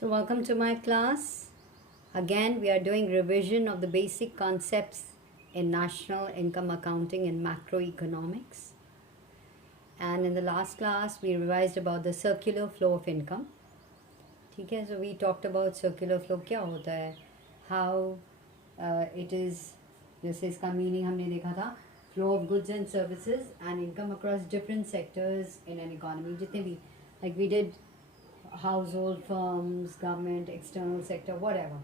So welcome to my class. Again, we are doing revision of the basic concepts in national income accounting and macroeconomics. And in the last class, we revised about the circular flow of income. ठीक है, so we talked about circular flow क्या होता है, how it is, जैसे इसका meaning हमने देखा था, flow of goods and services and income across different sectors in an economy. जितने भी, like we did household, firms, government, external sector, whatever.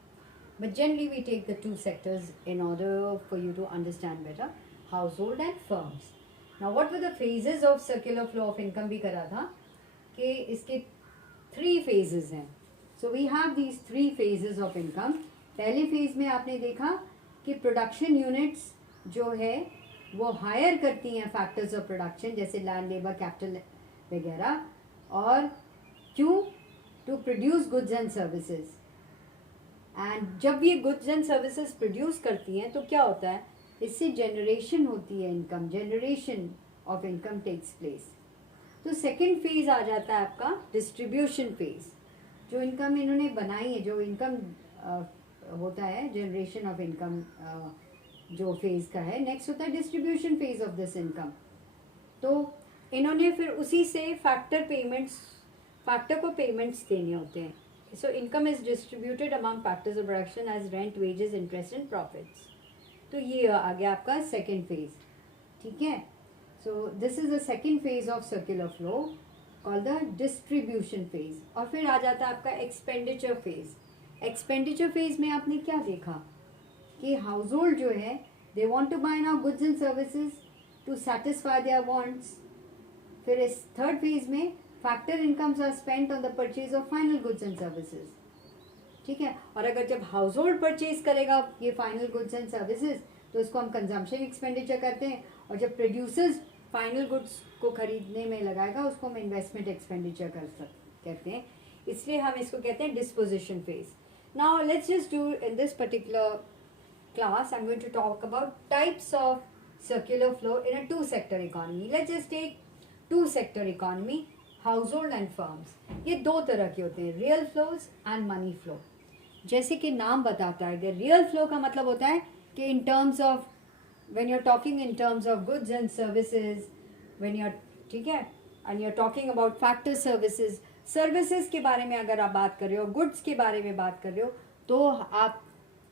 But generally we take the two sectors in order for you to understand better, household and firms. Now what were the phases of circular flow of income भी करा था कि इसके 3 phases हैं. So we have these 3 phases of income. पहले phase में आपने देखा कि production units जो है वो hire करती हैं factors of production जैसे land, labor, capital वगैरह, और क्यों? To produce goods and services. And जब ये गुड्स एंड सर्विसेज प्रोड्यूस करती हैं तो क्या होता है, इससे जनरेशन होती है income, generation of income tax place. तो सेकेंड फेज आ जाता है आपका डिस्ट्रीब्यूशन फेज. जो इनकम इन्होंने बनाई है, जो इनकम होता है जनरेशन ऑफ इनकम जो फेज का है, नेक्स्ट होता है distribution phase of this income. तो इन्होंने फिर उसी से फैक्टर को पेमेंट्स देने होते हैं. So income is distributed among factors of production as rent, wages, interest and profits. तो ये आ गया आपका सेकेंड फेज. ठीक है, so this is the second phase of circular flow called the distribution phase. और फिर आ जाता है आपका एक्सपेंडिचर फेज. एक्सपेंडिचर फेज में आपने क्या देखा कि हाउस होल्ड जो है, they want to buy now goods and services to satisfy their wants. फिर इस थर्ड फेज में factor incomes are spent on the purchase of final goods and services. ठीक है, और अगर जब हाउस होल्ड परचेज करेगा ये फाइनल गुड्स एंड सर्विसेज तो इसको हम कंजम्पशन एक्सपेंडिचर करते हैं, और जब प्रोड्यूसर्स फाइनल गुड्स को खरीदने में लगाएगा उसको हम इन्वेस्टमेंट एक्सपेंडिचर कहते हैं. इसलिए हम इसको कहते हैं disposition phase. Now let's just do in this particular class I'm going to talk about types of circular flow in a two sector economy. Let's just take two sector economy, household and firms. ये दो तरह के होते हैं, real flows and money flow. जैसे कि नाम बताता है कि real flow का मतलब होता है कि in terms of when you're talking in terms of goods and services, when you're, ठीक है, and you're talking about factor services, services के बारे में अगर आप बात कर रहे हो, goods के बारे में बात कर रहे हो, तो आप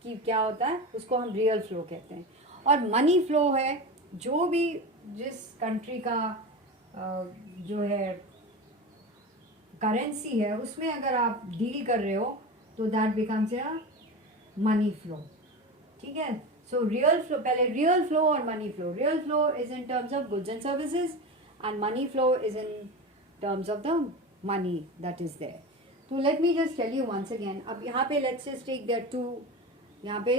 कि क्या होता है उसको हम रियल फ्लो कहते हैं. और मनी फ्लो है जो भी जिस कंट्री का जो है करेंसी है उसमें अगर आप डील कर रहे हो तो that becomes a money flow. ठीक है, सो रियल फ्लो, पहले रियल फ्लो और money flow. Real flow is in terms of goods and services and money flow is in terms of the money that is there. तो let me just tell you once again. अब यहाँ पे let's just take there two, यहाँ पे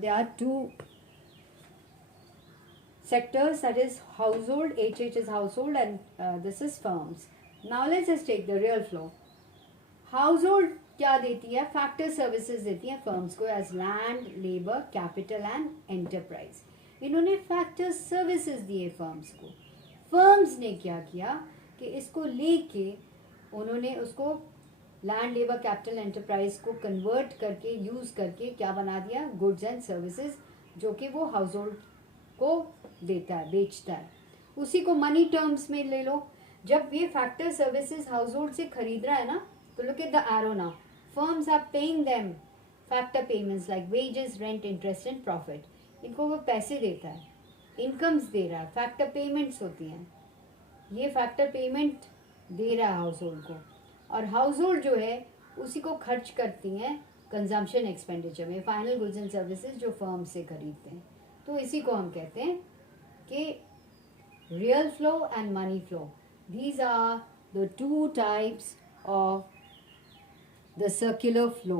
there are two sectors, that is household, HH is household and this is firms. Now let's just take the real flow. Household क्या देती है, factor services देती है फर्म्स को as land, labour, capital and enterprise. इन्होंने factor services दिए firms को. Firms ने क्या किया कि इसको लेके उन्होंने उसको लैंड, लेबर, कैपिटल, एंटरप्राइज को कन्वर्ट करके यूज़ करके क्या बना दिया, गुड्स एंड सर्विसेज, जो कि वो हाउस होल्ड को देता है, बेचता है. उसी को मनी टर्म्स में ले लो. जब ये फैक्टर सर्विसेज हाउस होल्ड से खरीद रहा है ना, तो look at the arrow now, firms are paying them factor payments like wages, rent, interest and profit. इनको वो पैसे देता है, इनकम्स दे रहा है, फैक्टर पेमेंट्स होती हैं, ये फैक्टर पेमेंट दे रहा है हाउस होल्ड को. और हाउस होल्ड जो है उसी को खर्च करती हैं कंजम्पशन एक्सपेंडिचर में, फाइनल गुड्स एंड सर्विसेज जो फर्म से खरीदते हैं. तो इसी को हम कहते हैं कि real flow and money flow. These are the two types of the circular flow.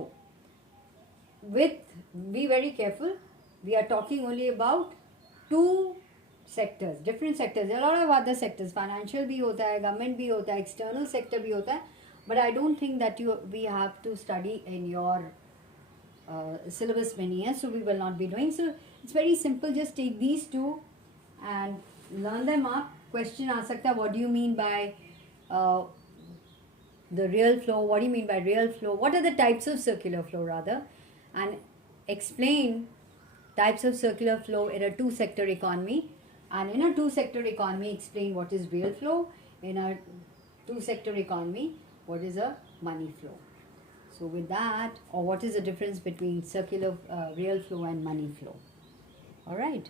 With be very careful, we are talking only about two sectors, different sectors. A lot of other sectors, financial भी होता है, government भी होता है, external sector भी होता है. But I don't think that we have to study in your syllabus many years, so we will not be doing. So it's very simple. Just take these two and learn them up. Question aa sakta, what do you mean by the real flow. What do you mean by real flow? What are the types of circular flow, rather? And explain types of circular flow in a two-sector economy. And in a two-sector economy, explain what is real flow. In a two-sector economy, what is a money flow. So with that, or what is the difference between circular real flow and money flow? All right.